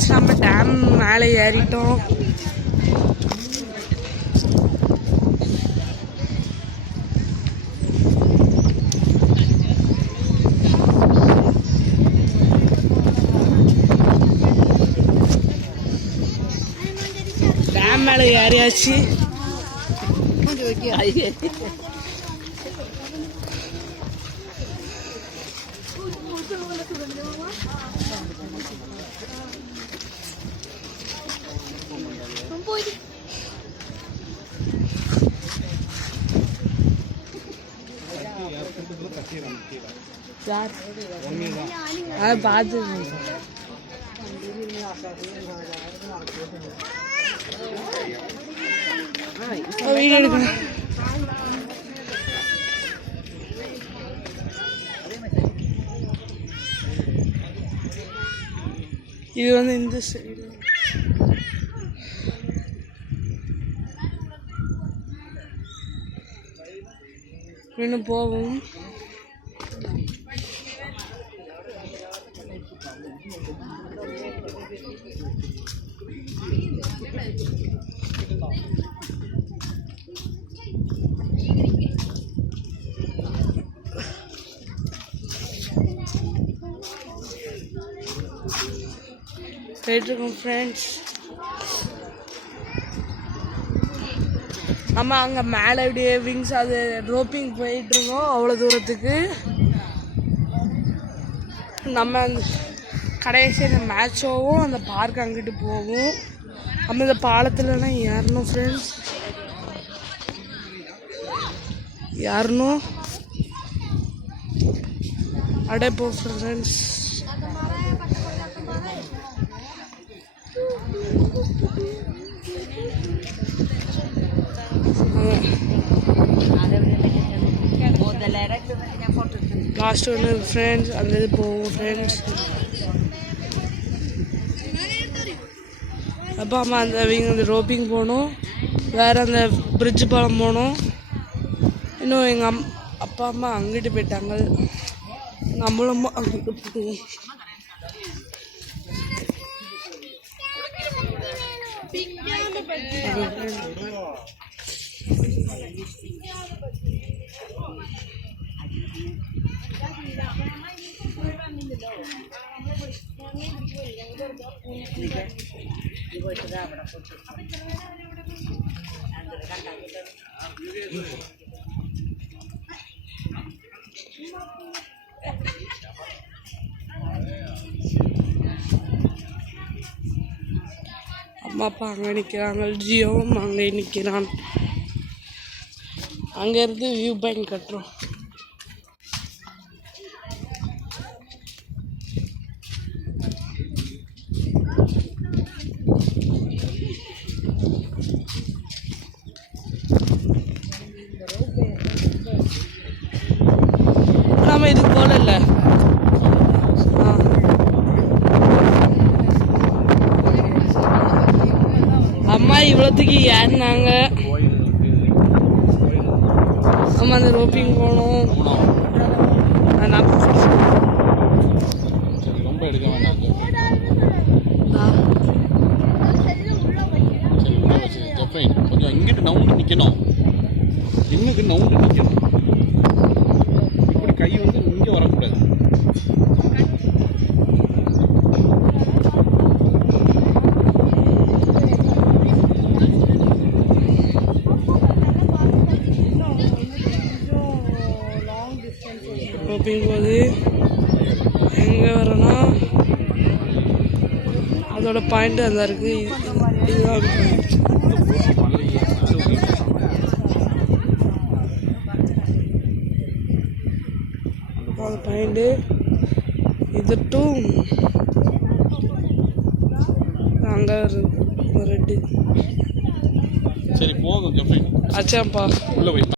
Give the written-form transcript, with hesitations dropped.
Friends, நம்ம dam மேலே ஏறிட்டோம். Dam மேலே ஏறியாச்சு. பார்த்து வீடியோ எடுக்கணும். இது வந்து இந்த சைடு இன்னும் போகும். போயிட்டுருக்கோம் ஃப்ரெண்ட்ஸ். நம்ம அங்கே மேலே இப்படியே விங்ஸ் அது ரோப்பிங் போயிட்டுருக்கோம். அவ்வளோ தூரத்துக்கு நம்ம அந்த கடைசி அந்த மேட்சோவும் அந்த பார்க் அங்கிட்டு போகும். நம்ம இந்த பாலத்துலலாம் ஏறணும் ஃப்ரெண்ட்ஸ், ஏறணும். அப்படியே போ ஃப்ரெண்ட்ஸ். லாஸ்ட் ஒன்று ஃப்ரெண்ட்ஸ், அந்த இது போவோம் ஃப்ரெண்ட்ஸ். அப்போ அம்மா அந்த ரோப்பிங் போகணும், வேறு அந்த பிரிட்ஜு பாலம் போகணும். இன்னும் எங்கள் அப்பா அம்மா அங்கிட்டு போயிட்டாங்க, நம்மளும் அங்கிட்டு போவோம். அம்மா அப்பா அங்கே நிற்கிறாங்க, ஜியோவும் அங்கே நிற்கிறான். அங்கேருந்து வியூ பாயிண்ட் கட்டுறோம். நம்ம இதுக்கு போல இல்லை. அம்மா இவ்வளோத்துக்கு ஏறினாங்க. நம்ம அந்த ரோப்பிங் போகணும். ரொம்ப எடுக்க வேண்டாம், கொஞ்சம் இங்கிட்டு நவுண்டு நிற்கணும், இன்னுக்கு நவுண்டு நிற்கணும். இப்படி கை வந்து இங்கே வரக்கூடாது. ரோப்பிங் போது எங்கே வரனா அதோட பாயிண்ட் அந்த இருக்குது. இதுதான் அந்த பாயிண்ட்டு. இது டூ அங்கே ரெட்டு. சரி போங்க, அச்சாப்பா உள்ள போய்